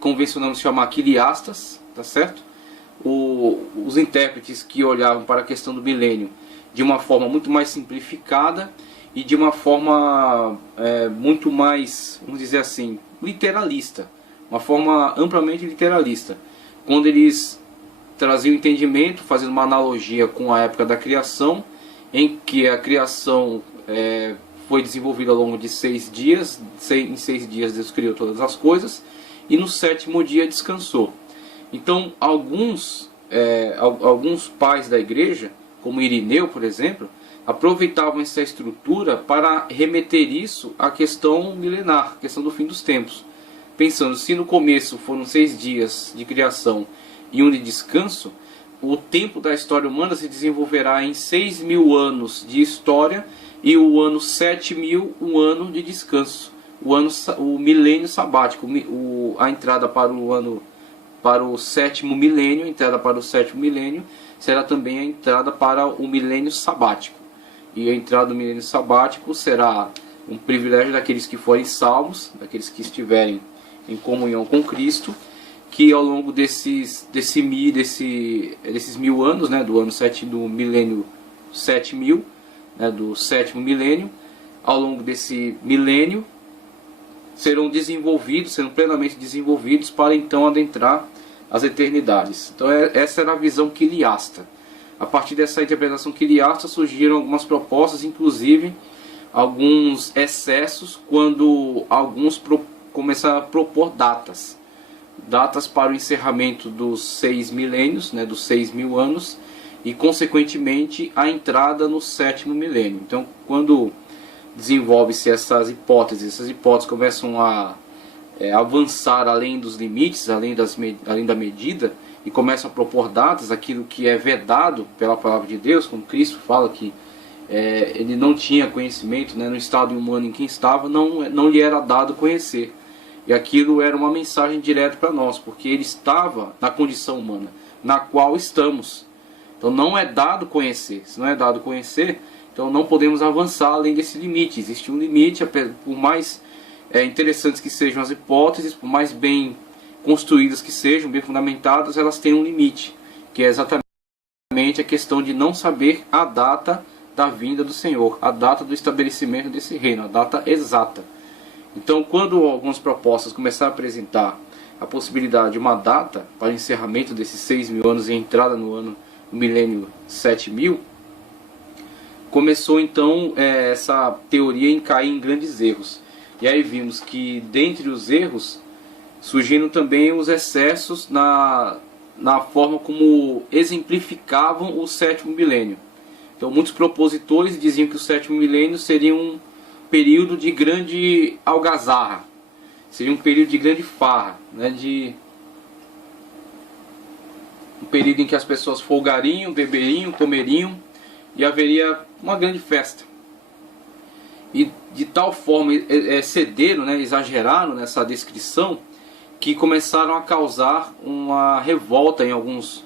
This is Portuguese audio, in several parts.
convencionamos chamar quiliastas, tá certo? Os intérpretes que olhavam para a questão do milênio de uma forma muito mais simplificada e de uma forma muito mais, vamos dizer assim, literalista, uma forma amplamente literalista, quando eles traziam entendimento, fazendo uma analogia com a época da criação, em que a criação foi desenvolvida ao longo de 6 dias, em 6 dias Deus criou todas as coisas, e no 7º dia descansou. Então alguns pais da igreja, como Irineu, por exemplo, aproveitavam essa estrutura para remeter isso à questão milenar, à questão do fim dos tempos. Pensando, se no começo foram 6 dias de criação e um de descanso, o tempo da história humana se desenvolverá em 6.000 anos de história e o ano 7.000, um ano de descanso. O milênio sabático, a entrada para o 7º milênio, a entrada para o 7º milênio será também a entrada para o milênio sabático. E a entrada do milênio sabático será um privilégio daqueles que forem salvos, daqueles que estiverem em comunhão com Cristo, que ao longo desses 1.000 anos, né, do milênio 7.000, né, do 7º milênio, ao longo desse milênio, serão plenamente desenvolvidos para então adentrar as eternidades. Então essa era a visão quiliasta. A partir dessa interpretação quiliasta surgiram algumas propostas, inclusive alguns excessos, quando alguns começaram a propor datas para o encerramento dos 6 milênios, né, dos 6.000 anos, e consequentemente a entrada no 7º milênio. Então quando desenvolve-se essas hipóteses começam a avançar além dos limites, além da medida, e começam a propor datas, aquilo que é vedado pela palavra de Deus, como Cristo fala que ele não tinha conhecimento, né, no estado humano em que estava, não lhe era dado conhecer. E aquilo era uma mensagem direta para nós, porque ele estava na condição humana, na qual estamos. Então não é dado conhecer. Se não é dado conhecer, então não podemos avançar além desse limite. Existe um limite, por mais interessantes que sejam as hipóteses, por mais bem construídas que sejam, bem fundamentadas, elas têm um limite, que é exatamente a questão de não saber a data da vinda do Senhor, a data do estabelecimento desse reino, a data exata. Então, quando algumas propostas começaram a apresentar a possibilidade de uma data para o encerramento desses 6.000 anos e entrada no milênio 7.000, começou então essa teoria a cair em grandes erros. E aí vimos que dentre os erros surgiram também os excessos na forma como exemplificavam o 7º milênio. Então muitos propositores diziam que o 7º milênio seria um período de grande algazarra, seria um período de grande farra, né, um período em que as pessoas folgariam, beberiam, comeriam e haveria uma grande festa. E de tal forma excederam, né, exageraram nessa descrição, que começaram a causar uma revolta em alguns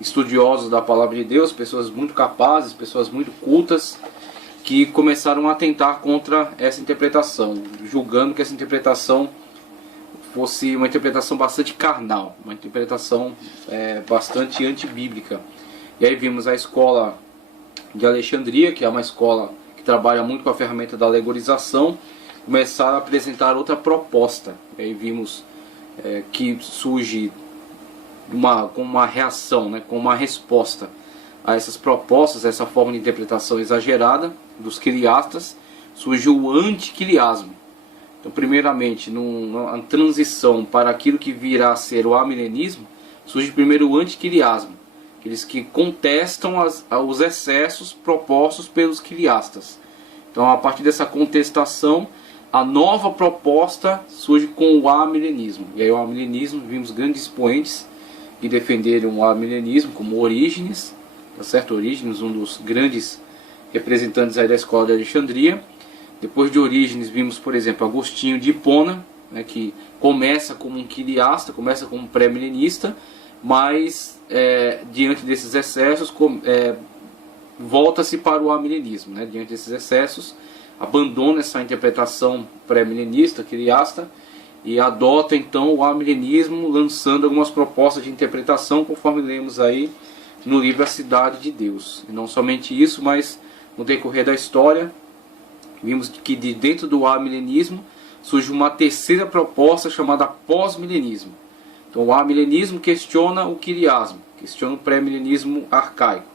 estudiosos da palavra de Deus, pessoas muito capazes, pessoas muito cultas, que começaram a atentar contra essa interpretação, julgando que essa interpretação fosse uma interpretação bastante carnal, uma interpretação bastante antibíblica. E aí vimos a escola de Alexandria, que é uma escola que trabalha muito com a ferramenta da alegorização, começar a apresentar outra proposta. E aí vimos que surge com uma reação, né, com uma resposta a essas propostas, a essa forma de interpretação exagerada dos quiliastas, surge o antiquiliasmo. Então, primeiramente, numa transição para aquilo que virá a ser o amilenismo, surge primeiro o antiquiliasmo, aqueles que contestam os excessos propostos pelos quiliastas. Então, a partir dessa contestação, a nova proposta surge com o amilenismo. E aí o amilenismo, vimos grandes expoentes que defenderam o amilenismo, como Orígenes, tá certo? Orígenes, um dos grandes representantes aí da escola de Alexandria. Depois de Orígenes vimos, por exemplo, Agostinho de Hipona, né, que começa como um quiliasta, começa como um pré-milenista, mas diante desses excessos volta-se para o amilenismo, né? Diante desses excessos abandona essa interpretação pré-milenista, quiliasta, e adota então o amilenismo, lançando algumas propostas de interpretação, conforme lemos aí no livro A Cidade de Deus. E não somente isso, mas no decorrer da história, vimos que de dentro do amilenismo surge uma terceira proposta chamada pós-milenismo. Então o amilenismo questiona o quiasmo, questiona o pré-milenismo arcaico.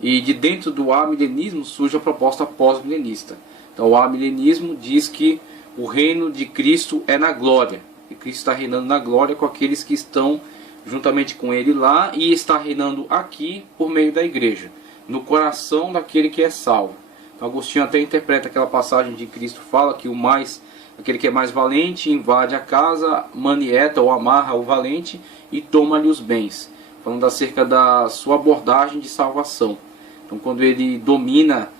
E de dentro do amilenismo surge a proposta pós-milenista. Então o amilenismo diz que o reino de Cristo é na glória. E Cristo está reinando na glória com aqueles que estão juntamente com Ele lá, e está reinando aqui por meio da igreja, no coração daquele que é salvo. Então Agostinho até interpreta aquela passagem de Cristo fala que aquele que é mais valente invade a casa, manieta ou amarra o valente e toma-lhe os bens. Falando acerca da sua abordagem de salvação. Então quando ele domina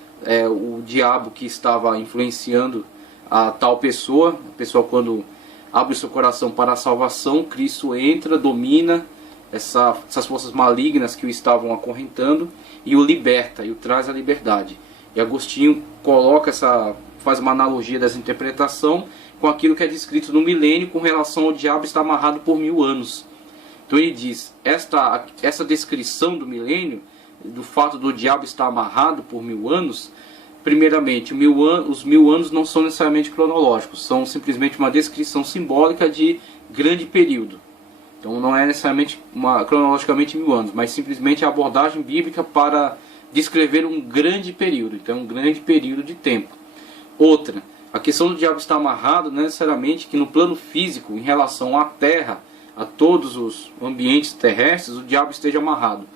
o diabo que estava influenciando a tal pessoa, a pessoa quando abre o seu coração para a salvação, Cristo entra, domina essas forças malignas que o estavam acorrentando e o liberta, e o traz à liberdade. E Agostinho faz uma analogia dessa interpretação com aquilo que é descrito no milênio com relação ao diabo estar amarrado por 1000 anos. Então ele diz, essa descrição do milênio, do fato do diabo estar amarrado por 1000 anos, primeiramente, os 1000 anos não são necessariamente cronológicos, são simplesmente uma descrição simbólica de grande período. Então não é necessariamente cronologicamente 1000 anos, mas simplesmente a abordagem bíblica para descrever um grande período, então um grande período de tempo. Outra, a questão do diabo estar amarrado não é necessariamente que no plano físico, em relação à terra, a todos os ambientes terrestres, o diabo esteja amarrado.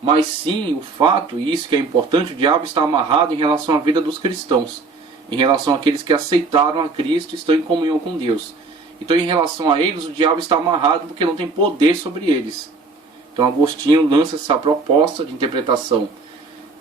Mas sim o fato, e isso que é importante, o diabo está amarrado em relação à vida dos cristãos, em relação àqueles que aceitaram a Cristo e estão em comunhão com Deus. Então em relação a eles, o diabo está amarrado porque não tem poder sobre eles. Então Agostinho lança essa proposta de interpretação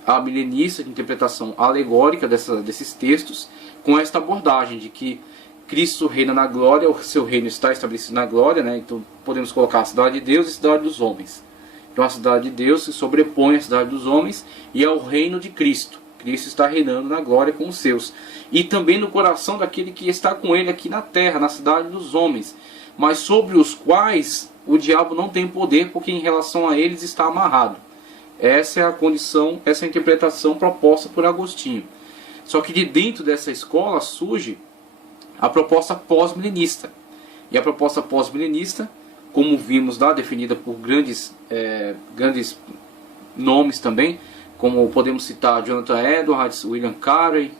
amilenista, de interpretação alegórica desses textos, com esta abordagem de que Cristo reina na glória, o seu reino está estabelecido na glória, né? Então podemos colocar a cidade de Deus e a cidade dos homens. Então a cidade de Deus se sobrepõe à cidade dos homens e ao reino de Cristo. Cristo está reinando na glória com os seus. E também no coração daquele que está com ele aqui na terra, na cidade dos homens. Mas sobre os quais o diabo não tem poder, porque em relação a eles está amarrado. Essa é a condição, essa é a interpretação proposta por Agostinho. Só que de dentro dessa escola surge a proposta pós-milenista. E a proposta pós-milenista, como vimos lá, definida por grandes nomes também, como podemos citar Jonathan Edwards, William Carey,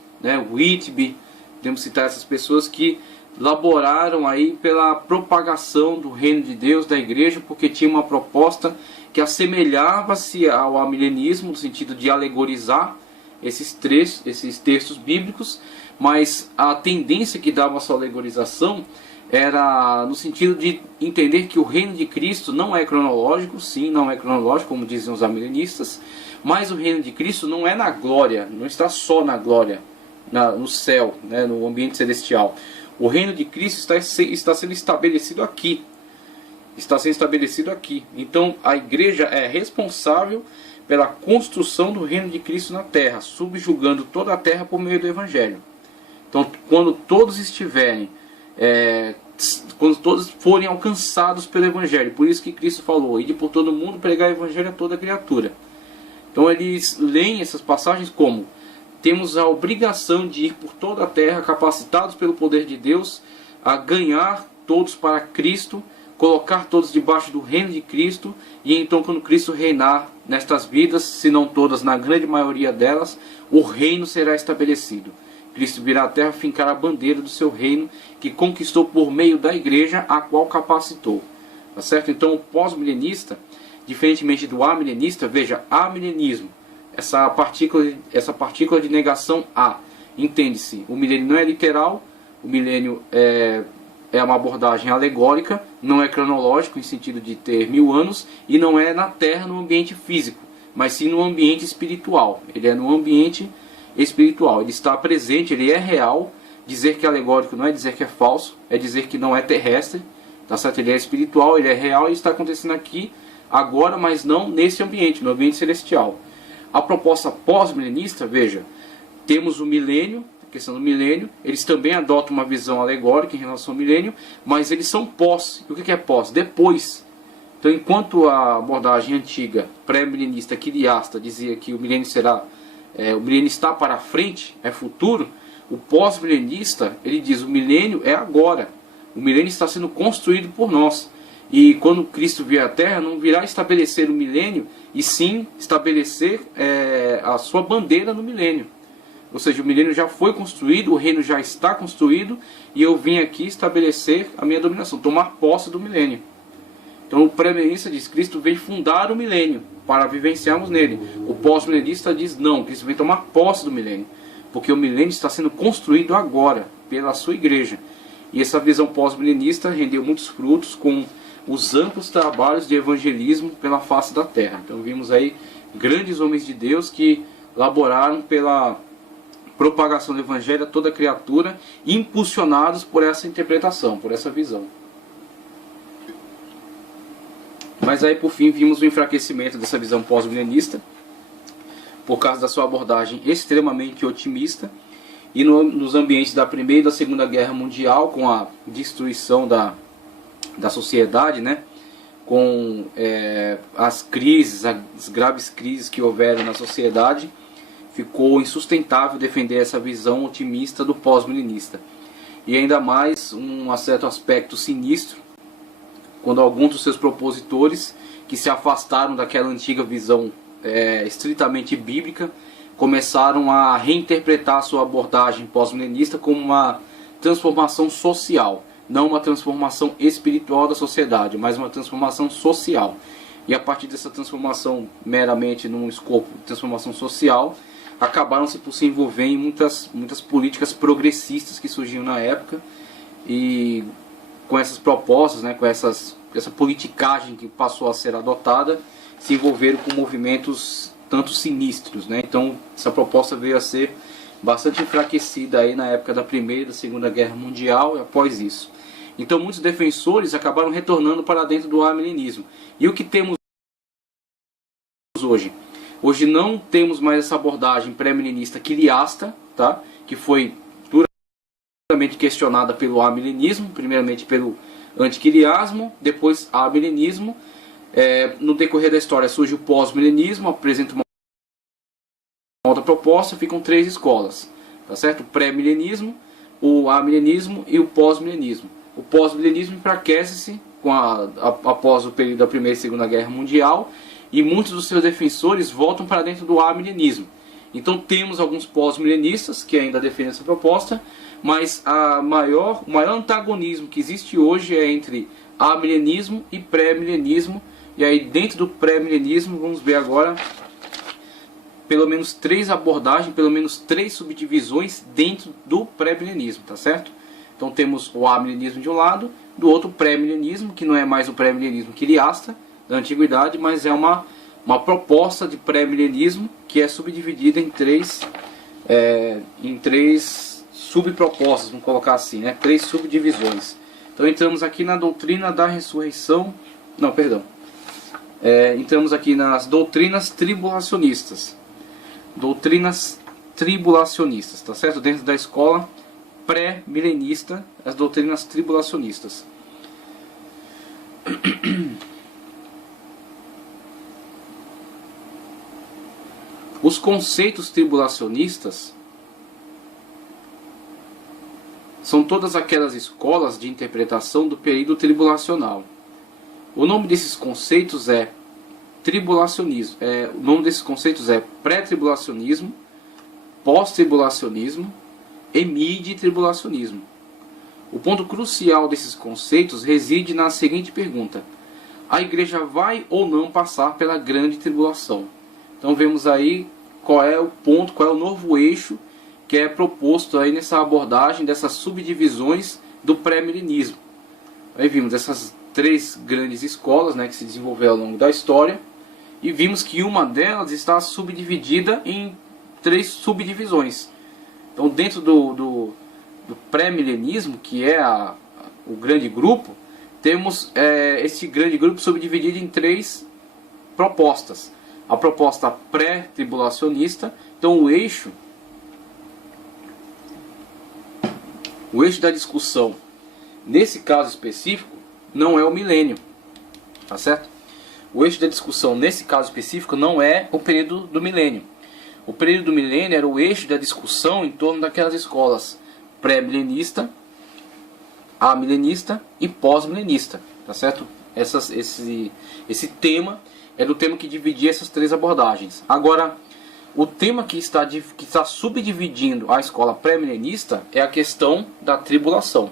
Whitby, podemos citar essas pessoas que laboraram aí pela propagação do reino de Deus, da igreja, porque tinha uma proposta que assemelhava-se ao amilenismo, no sentido de alegorizar esses textos bíblicos, mas a tendência que dava a sua alegorização era no sentido de entender que o reino de Cristo não é cronológico, sim, não é cronológico, como diziam os amilenistas, mas o reino de Cristo não é na glória, não está só na glória, no céu, no ambiente celestial. O reino de Cristo está sendo estabelecido aqui. Está sendo estabelecido aqui. Então a igreja é responsável pela construção do reino de Cristo na terra, subjugando toda a terra por meio do Evangelho. Então quando todos forem alcançados pelo Evangelho, por isso que Cristo falou, ide por todo mundo pregar o Evangelho a toda criatura. Então eles leem essas passagens como: temos a obrigação de ir por toda a terra, capacitados pelo poder de Deus, a ganhar todos para Cristo, colocar todos debaixo do reino de Cristo, e então quando Cristo reinar nestas vidas, se não todas, na grande maioria delas, o reino será estabelecido. Cristo virá à terra fincar a bandeira do seu reino, que conquistou por meio da igreja, a qual capacitou. Tá certo? Então o pós-milenista, diferentemente do amilenista, veja, amilenismo, essa partícula de negação A, entende-se, o milênio não é literal, o milênio é uma abordagem alegórica, não é cronológico em sentido de ter 1000 anos, e não é na terra no ambiente físico, mas sim no ambiente espiritual. Ele é no ambiente espiritual, ele está presente, ele é real. Dizer que é alegórico não é dizer que é falso, é dizer que não é terrestre, tá certo? Ele é espiritual, ele é real e está acontecendo aqui, agora, mas não nesse ambiente, no ambiente celestial. A proposta pós-milenista, veja, temos o milênio, questão do milênio, eles também adotam uma visão alegórica em relação ao milênio, mas eles são pós. E o que é pós? Depois. Então, enquanto a abordagem antiga, pré-milenista, quiriasta, dizia que o milênio o milênio está para frente, é futuro, o pós-milenista, ele diz, o milênio é agora. O milênio está sendo construído por nós. E quando Cristo vier à Terra, não virá estabelecer o milênio, e sim estabelecer a sua bandeira no milênio. Ou seja, o milênio já foi construído, o reino já está construído, e eu vim aqui estabelecer a minha dominação, tomar posse do milênio. Então o pré-milenista diz, Cristo vem fundar o milênio, para vivenciarmos nele. O pós-milenista diz, não, Cristo vem tomar posse do milênio, porque o milênio está sendo construído agora, pela sua igreja. E essa visão pós-milenista rendeu muitos frutos com os amplos trabalhos de evangelismo pela face da terra. Então vimos aí grandes homens de Deus que laboraram pela propagação do evangelho a toda criatura, impulsionados por essa interpretação, por essa visão. Mas aí por fim vimos o enfraquecimento dessa visão pós-milenista, por causa da sua abordagem extremamente otimista, e nos ambientes da Primeira e da Segunda Guerra Mundial, com a destruição da sociedade, né? Com as crises, as graves crises que houveram na sociedade, ficou insustentável defender essa visão otimista do pós-milenista. E ainda mais um certo aspecto sinistro, quando alguns dos seus propositores, que se afastaram daquela antiga visão estritamente bíblica, começaram a reinterpretar a sua abordagem pós-milenista como uma transformação social. Não uma transformação espiritual da sociedade, mas uma transformação social. E a partir dessa transformação meramente num escopo de transformação social, acabaram-se por se envolver em muitas políticas progressistas que surgiam na época, e com essas propostas, né, com essa politicagem que passou a ser adotada, se envolveram com movimentos tanto sinistros, né? Então essa proposta veio a ser bastante enfraquecida aí na época da Primeira e da Segunda Guerra Mundial e após isso. Então muitos defensores acabaram retornando para dentro do amilenismo. E o que temos hoje? Hoje não temos mais essa abordagem pré-milenista quiriasta, tá? Que foi duramente questionada pelo amilenismo, primeiramente pelo antiquiriasmo, depois amilenismo. No decorrer da história surge o pós-milenismo, apresenta uma outra proposta, ficam 3 escolas, tá certo? O pré-milenismo, o amilenismo e o pós-milenismo. O pós-milenismo enfraquece-se após o período da Primeira e Segunda Guerra Mundial, e muitos dos seus defensores voltam para dentro do amilenismo. Então temos alguns pós-milenistas que ainda defendem essa proposta, mas o maior antagonismo que existe hoje é entre amilenismo e pré-milenismo. E aí dentro do pré-milenismo vamos ver agora pelo menos 3 abordagens, pelo menos 3 subdivisões dentro do pré-milenismo, tá certo? Então temos o amilenismo de um lado, do outro o pré-milenismo, que não é mais o pré-milenismo quiriasta da antiguidade, mas é uma proposta de pré-milenismo que é subdividida em 3 subpropostas, vamos colocar assim, né? 3 subdivisões. Então entramos aqui na doutrina da ressurreição, entramos aqui nas doutrinas tribulacionistas. Doutrinas tribulacionistas, tá certo? Dentro da escola pré-milenista, as doutrinas tribulacionistas. Os conceitos tribulacionistas são todas aquelas escolas de interpretação do período tribulacional. O nome desses conceitos é tribulacionismo. O nome desses conceitos é pré-tribulacionismo, pós-tribulacionismo e mid-tribulacionismo. O ponto crucial desses conceitos reside na seguinte pergunta: a igreja vai ou não passar pela grande tribulação? Então vemos aí qual é o ponto, qual é o novo eixo que é proposto aí nessa abordagem dessas subdivisões do pré-milenismo. Aí vimos essas 3 grandes escolas, né, que se desenvolveram ao longo da história, e vimos que uma delas está subdividida em 3 subdivisões. Então dentro do pré-milenismo, que é o grande grupo, temos esse grande grupo subdividido em 3 propostas. A proposta pré-tribulacionista, então o eixo O eixo da discussão, nesse caso específico, não é o milênio, tá certo? O eixo da discussão, nesse caso específico, não é o período do milênio. O período do milênio era o eixo da discussão em torno daquelas escolas pré-milenista, amilenista e pós-milenista, tá certo? Esse tema era o tema que dividia essas três abordagens. Agora, o tema que está subdividindo a escola pré-milenista é a questão da tribulação,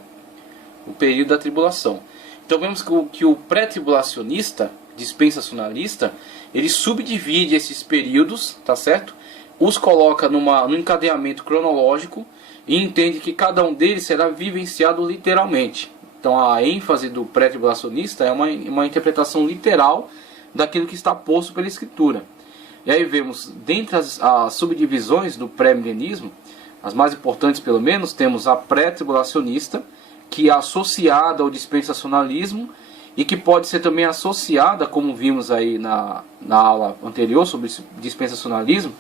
o período da tribulação. Então vemos que o pré-tribulacionista, dispensacionalista, ele subdivide esses períodos, tá certo? Os coloca num encadeamento cronológico e entende que cada um deles será vivenciado literalmente. Então a ênfase do pré-tribulacionista é uma interpretação literal daquilo que está posto pela Escritura. E aí vemos, dentre as subdivisões do pré-milenismo, as mais importantes pelo menos, temos a pré-tribulacionista, que é associada ao dispensacionalismo e que pode ser também associada, como vimos aí na aula anterior sobre dispensacionalismo,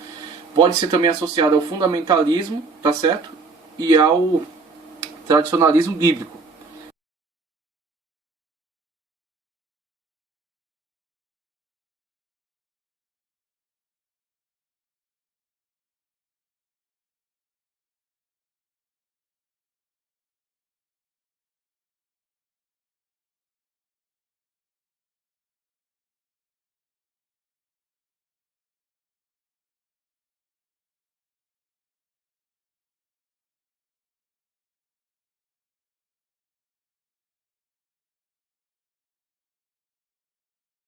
pode ser também associada ao fundamentalismo, tá certo? E ao tradicionalismo bíblico.